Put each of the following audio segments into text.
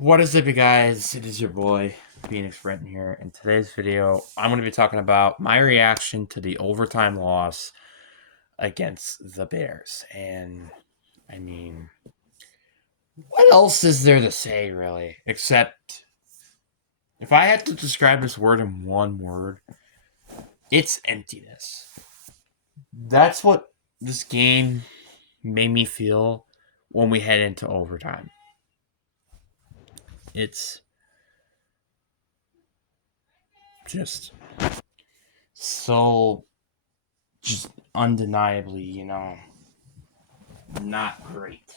What is up, you guys? It is your boy, Phoenix Brenton here. In today's video, I'm going to be talking about my reaction to the overtime loss against the Bears. And, I mean, what else is there to say, really? Except, if I had to describe this word in one word, it's emptiness. That's what this game made me feel when we head into overtime. It's just so just undeniably, not great.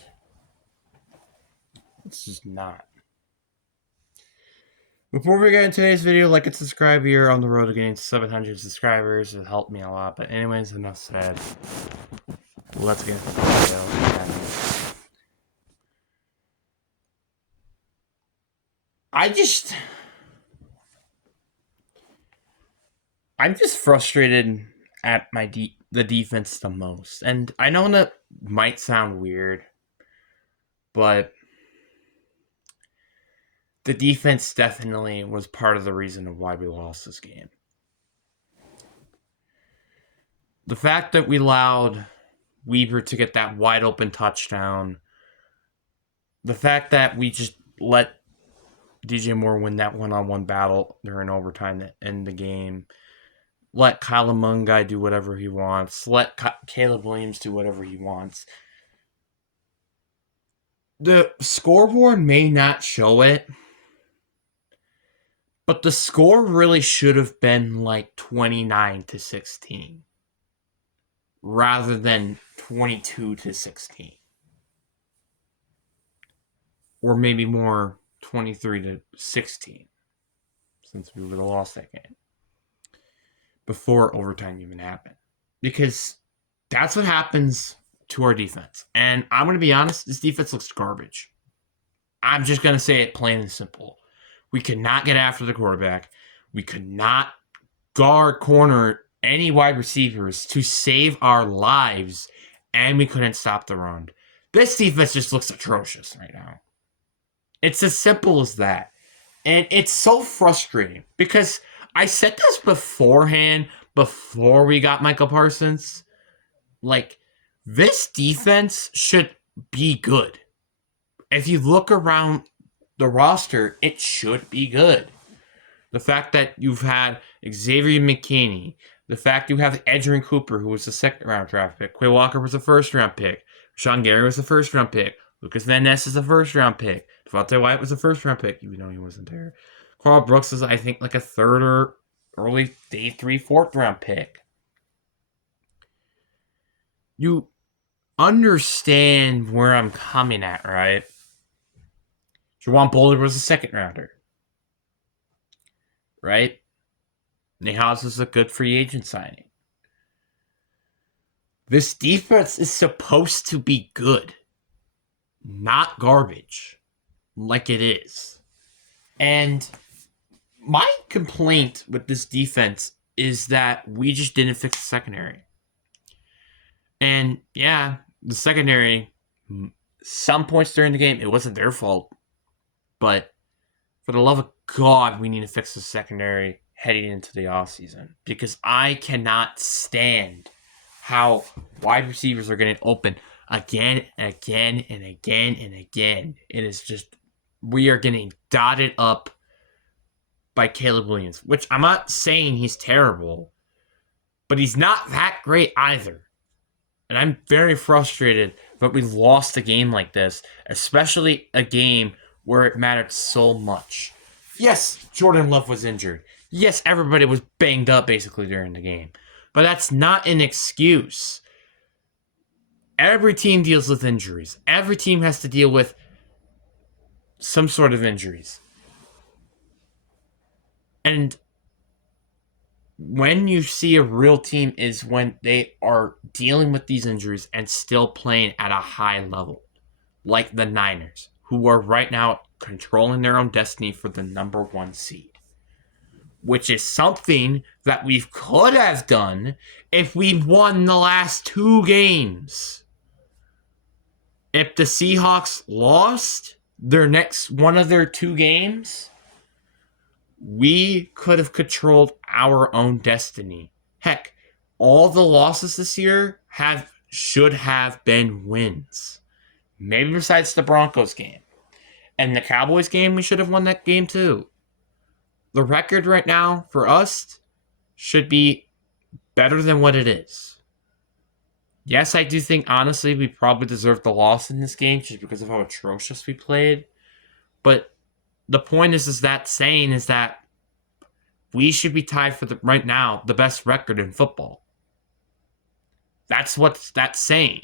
It's just not. Before we get into today's video, like and subscribe. Here on the road to getting to 700 subscribers. It helped me a lot. But anyways, enough said. Let's get into the video. I'm just frustrated at the defense the most. And I know that might sound weird, but the defense definitely was part of the reason of why we lost this game. The fact that we allowed Weaver to get that wide open touchdown, the fact that we just let DJ Moore win that one-on-one battle during overtime to end the game, let Kyle Mungai do whatever he wants, let Caleb Williams do whatever he wants. The scoreboard may not show it, but the score really should have been like 29-16 rather than 22-16. Or maybe more 23-16, since we would have lost that game before overtime even happened. Because that's what happens to our defense. And I'm going to be honest, this defense looks garbage. I'm just going to say it plain and simple. We could not get after the quarterback. We could not guard, corner any wide receivers to save our lives, and we couldn't stop the run. This defense just looks atrocious right now. It's as simple as that. And it's so frustrating because I said this beforehand, before we got Micah Parsons. Like, this defense should be good. If you look around the roster, it should be good. The fact that you've had Xavier McKinney, the fact you have Edgerrin Cooper, who was a second-round draft pick, Quay Walker was a first-round pick, Sean Gary was a first-round pick, Lucas Van Ness is a first-round pick, Devontae Wyatt was a first-round pick, even though he wasn't there. Carl Brooks is, I think, like a third or early day 3, fourth-round pick. You understand where I'm coming at, right? Jawan Bowler was a second-rounder, right? Nate Hobbs was a good free agent signing. This defense is supposed to be good, not garbage, like it is. And my complaint with this defense is that we just didn't fix the secondary. And yeah, the secondary, some points during the game, it wasn't their fault. But for the love of God, we need to fix the secondary heading into the offseason. Because I cannot stand how wide receivers are getting open again and again and again and again. It is just, we are getting dotted up by Caleb Williams, which I'm not saying he's terrible, but he's not that great either. And I'm very frustrated that we lost a game like this, especially a game where it mattered so much. Yes, Jordan Love was injured. Yes, everybody was banged up basically during the game. But that's not an excuse. Every team deals with injuries. Every team has to deal with some sort of injuries. And when you see a real team is when they are dealing with these injuries and still playing at a high level. Like the Niners, who are right now controlling their own destiny for the number 1 seed. Which is something that we could have done if we won the last 2 games. If the Seahawks lost, one of their 2 games, we could have controlled our own destiny. Heck, all the losses this year should have been wins. Maybe besides the Broncos game. And the Cowboys game, we should have won that game too. The record right now for us should be better than what it is. Yes, I do think, honestly, we probably deserved the loss in this game just because of how atrocious we played. But the point is that we should be tied for right now the best record in football. That's what that's saying.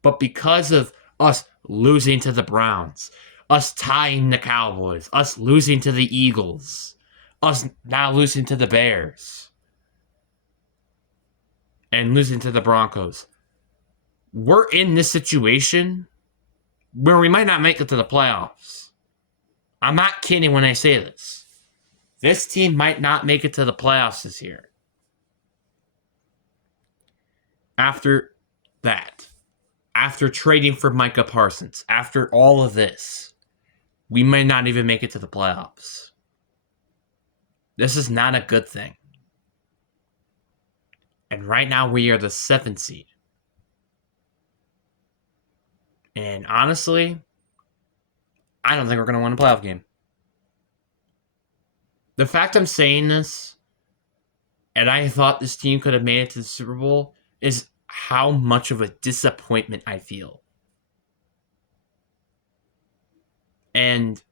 But because of us losing to the Browns, us tying the Cowboys, us losing to the Eagles, us now losing to the Bears, and losing to the Broncos, we're in this situation where we might not make it to the playoffs. I'm not kidding when I say this. This team might not make it to the playoffs this year. After that, after trading for Micah Parsons, after all of this, we may not even make it to the playoffs. This is not a good thing. And right now we are the 7th seed. And honestly, I don't think we're going to win a playoff game. The fact I'm saying this, and I thought this team could have made it to the Super Bowl, is how much of a disappointment I feel. And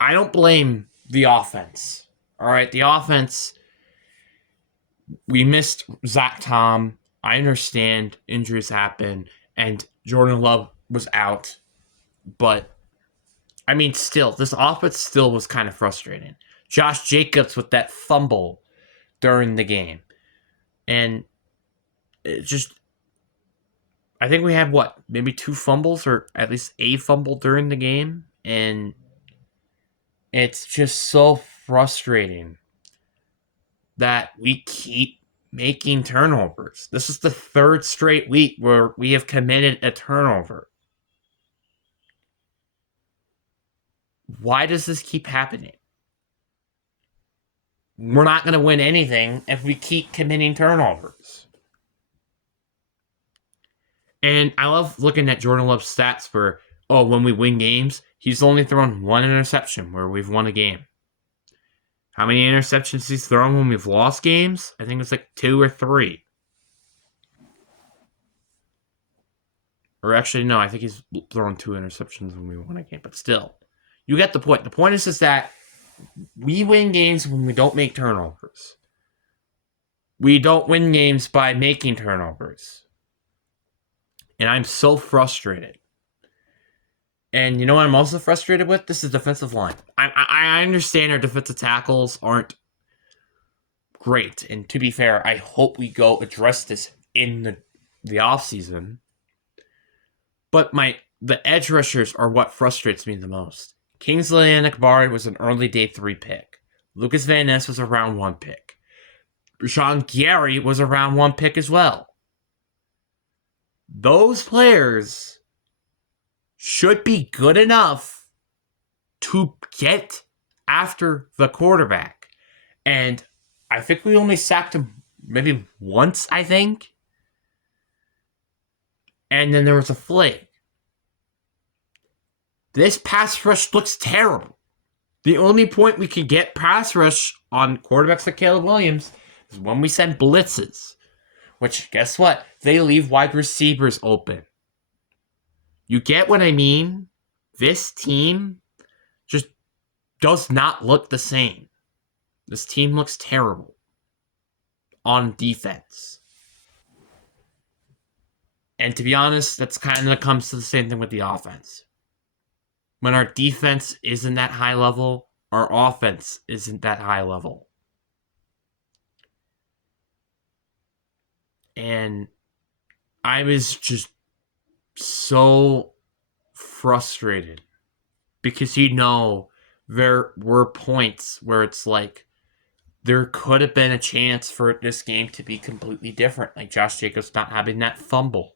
I don't blame the offense. All right, the offense, we missed Zach Tom. I understand injuries happen, and Jordan Love was out. But, I mean, still, this offense still was kind of frustrating. Josh Jacobs with that fumble during the game. And it just, I think we had, maybe 2 fumbles, or at least a fumble during the game. And it's just so frustrating that we keep making turnovers. This is the 3rd straight week where we have committed a turnover. Why does this keep happening? We're not going to win anything if we keep committing turnovers. And I love looking at Jordan Love's stats for, when we win games, he's only thrown 1 interception where we've won a game. How many interceptions he's thrown when we've lost games? I think it's like 2 or 3. Or actually, no, I think he's thrown 2 interceptions when we won a game. But still, you get the point. The point is that we win games when we don't make turnovers. We don't win games by making turnovers. And I'm so frustrated. And you know what I'm also frustrated with? This is defensive line. I understand our defensive tackles aren't great. And to be fair, I hope we go address this in the offseason. But the edge rushers are what frustrates me the most. Kingsley Enagbare was an early day 3 pick. Lucas Van Ness was a round 1 pick. Rashawn Gary was a round 1 pick as well. Those players should be good enough to get after the quarterback. And I think we only sacked him maybe once, I think. And then there was a flag. This pass rush looks terrible. The only point we can get pass rush on quarterbacks like Caleb Williams is when we send blitzes. Which, guess what? They leave wide receivers open. You get what I mean? This team just does not look the same. This team looks terrible on defense. And to be honest, that's kind of comes to the same thing with the offense. When our defense isn't that high level, our offense isn't that high level. And I was just so frustrated because there were points where it's like there could have been a chance for this game to be completely different, like Josh Jacobs not having that fumble.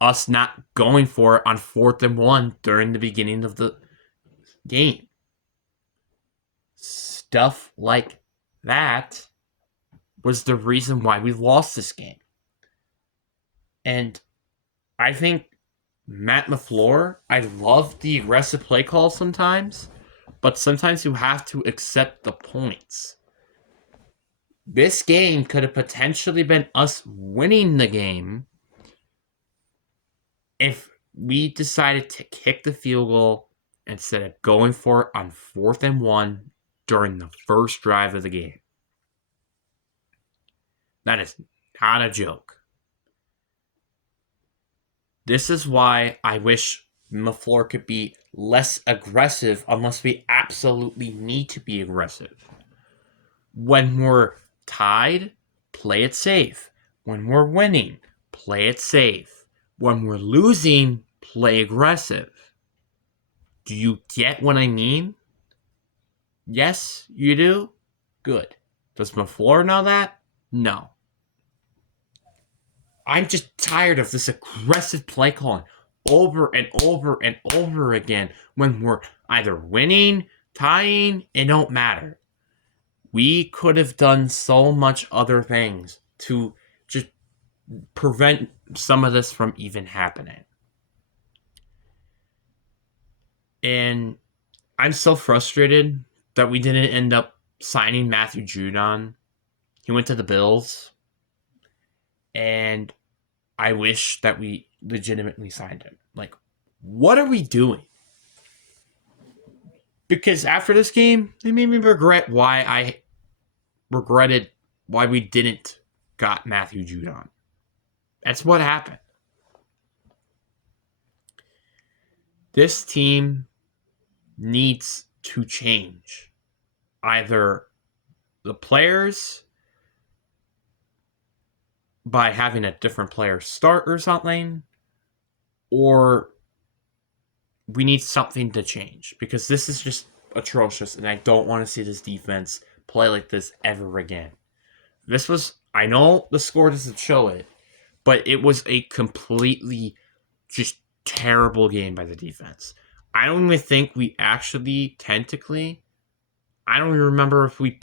us not going for it on 4th and 1 during the beginning of the game. Stuff like that was the reason why we lost this game. And I think Matt LaFleur, I love the aggressive play call sometimes, but sometimes you have to accept the points. This game could have potentially been us winning the game if we decided to kick the field goal instead of going for it on 4th and 1 during the first drive of the game. That is not a joke. This is why I wish LaFleur could be less aggressive unless we absolutely need to be aggressive. When we're tied, play it safe. When we're winning, play it safe. When we're losing, play aggressive. Do you get what I mean? Yes, you do? Good. Does LaFleur know that? No. I'm just tired of this aggressive play calling over and over and over again when we're either winning, tying, it don't matter. We could have done so much other things to just prevent some of this from even happening. And I'm so frustrated that we didn't end up signing Matthew Judon. He went to the Bills. And I wish that we legitimately signed him. Like, what are we doing? Because after this game, it made me regretted why we didn't got Matthew Judon. That's what happened. This team needs to change. Either the players by having a different player start or something, or we need something to change because this is just atrocious and I don't want to see this defense play like this ever again. This was, I know the score doesn't show it, but it was a completely just terrible game by the defense. I don't even think we actually, technically, I don't even remember if we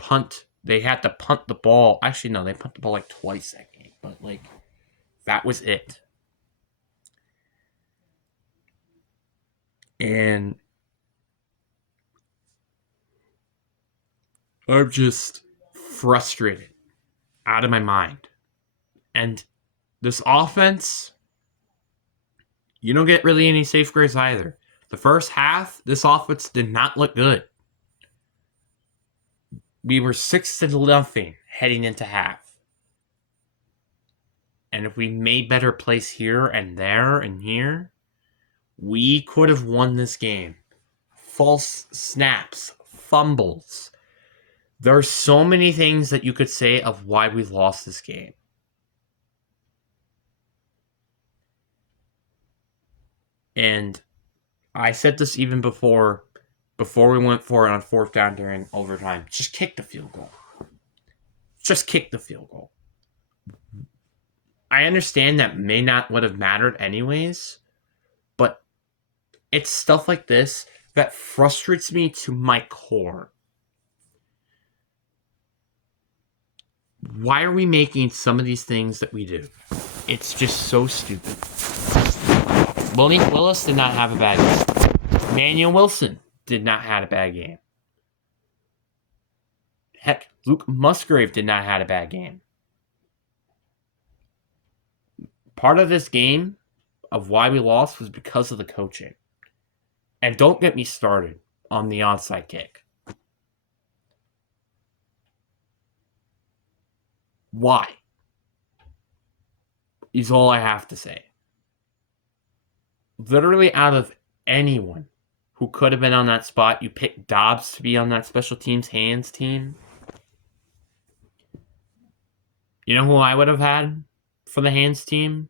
they had to punt the ball. Actually, no, they punt the ball like twice that game, but like, that was it. And I'm just frustrated out of my mind. And this offense, you don't get really any safe grace either. The first half, this offense did not look good. We were 6-0 heading into half. And if we made better plays here and there and here, we could have won this game. False snaps, fumbles. There are so many things that you could say of why we lost this game. And I said this even before we went for it on 4th down during overtime. Just kick the field goal. Just kick the field goal. I understand that may not would have mattered anyways, but it's stuff like this that frustrates me to my core. Why are we making some of these things that we do? It's just so stupid. Malik Willis did not have a bad game. Manuel Wilson did not have a bad game. Heck, Luke Musgrave did not have a bad game. Part of this game, of why we lost, was because of the coaching. And don't get me started on the onside kick. Why? Is all I have to say. Literally out of anyone who could have been on that spot, you picked Dobbs to be on that special teams hands team. You know who I would have had for the hands team?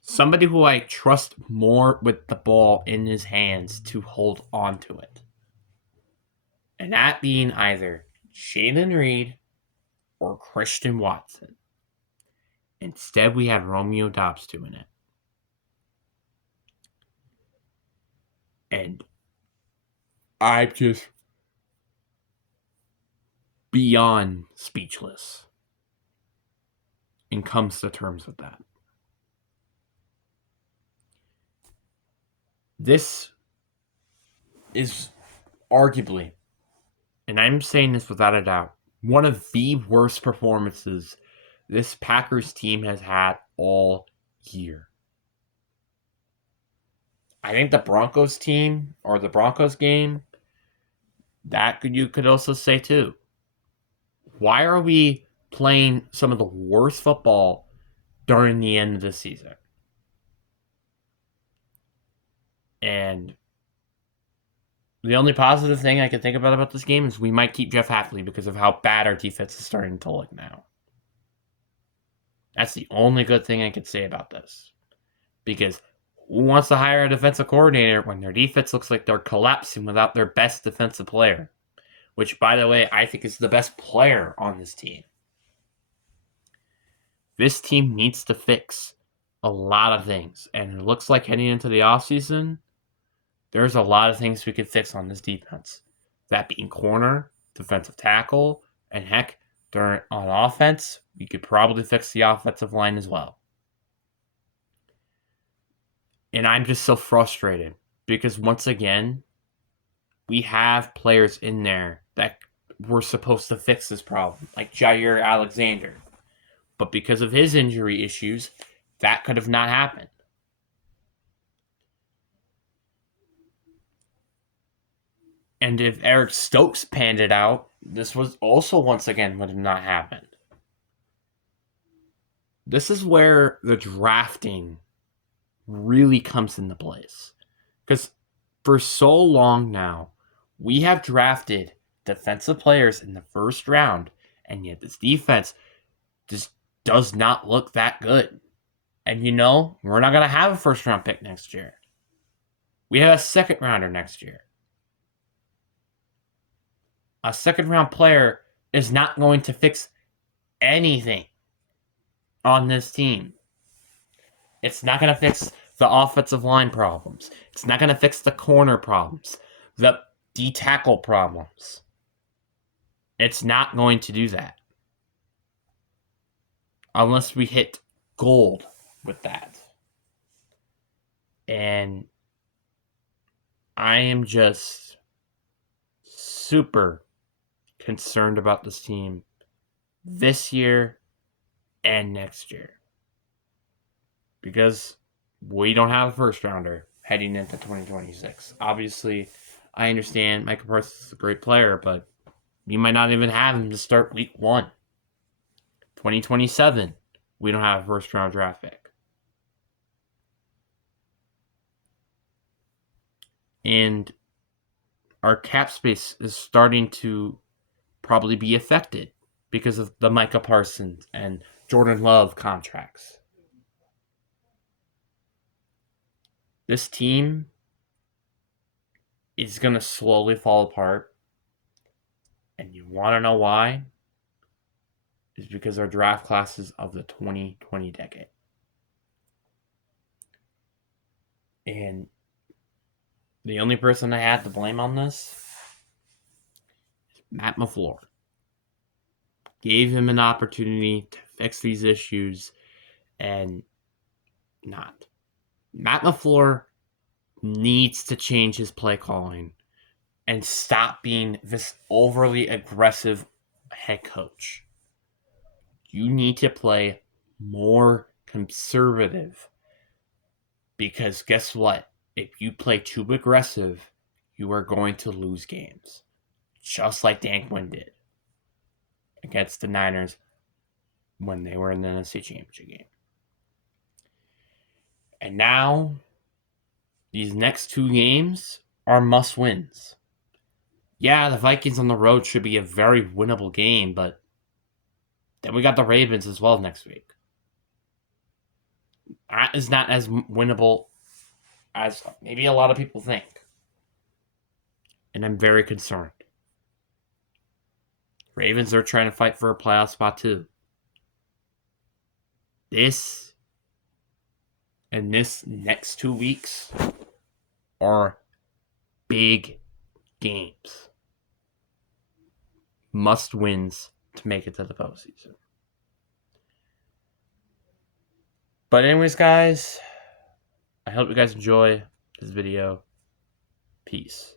Somebody who I trust more with the ball in his hands to hold on to it. And that being either Jayden Reed or Christian Watson. Instead, we had Romeo Doubs doing it. And I'm just beyond speechless and comes to terms with that. This is arguably, and I'm saying this without a doubt, one of the worst performances this Packers team has had all year. I think the Broncos team, or the Broncos game, you could also say too. Why are we playing some of the worst football during the end of the season? And the only positive thing I can think about this game is we might keep Jeff Hafley because of how bad our defense is starting to look now. That's the only good thing I could say about this. Because who wants to hire a defensive coordinator when their defense looks like they're collapsing without their best defensive player? Which, by the way, I think is the best player on this team. This team needs to fix a lot of things. And it looks like heading into the offseason, there's a lot of things we could fix on this defense. That being corner, defensive tackle, and heck, on offense, we could probably fix the offensive line as well. And I'm just so frustrated because once again, we have players in there that were supposed to fix this problem, like Jaire Alexander. But because of his injury issues, that could have not happened. And if Eric Stokes panned it out, this was also once again would have not happened. This is where the drafting really comes into place. Because for so long now, we have drafted defensive players in the first round, and yet this defense just does not look that good. And we're not going to have a first round pick next year. We have a second rounder next year. A second round player is not going to fix anything on this team. It's not going to fix the offensive line problems. It's not going to fix the corner problems, the D-tackle problems. It's not going to do that. Unless we hit gold with that. And I am just super concerned about this team this year and next year. Because we don't have a first rounder heading into 2026. Obviously, I understand Micah Parsons is a great player, but you might not even have him to start week 1. 2027, we don't have a first round draft pick. And our cap space is starting to probably be affected because of the Micah Parsons and Jordan Love contracts. This team is going to slowly fall apart. And you want to know why? It's because our draft classes of the 2020 decade. And the only person I had to blame on this is Matt LaFleur. Gave him an opportunity to fix these issues and not. Matt LaFleur needs to change his play calling and stop being this overly aggressive head coach. You need to play more conservative because guess what? If you play too aggressive, you are going to lose games. Just like Dan Quinn did against the Niners when they were in the NFC Championship game. And now, these next 2 games are must-wins. Yeah, the Vikings on the road should be a very winnable game, but then we got the Ravens as well next week. That is not as winnable as maybe a lot of people think. And I'm very concerned. Ravens are trying to fight for a playoff spot too. this and this next 2 weeks are big games. Must wins to make it to the postseason. But anyways, guys, I hope you guys enjoy this video. Peace.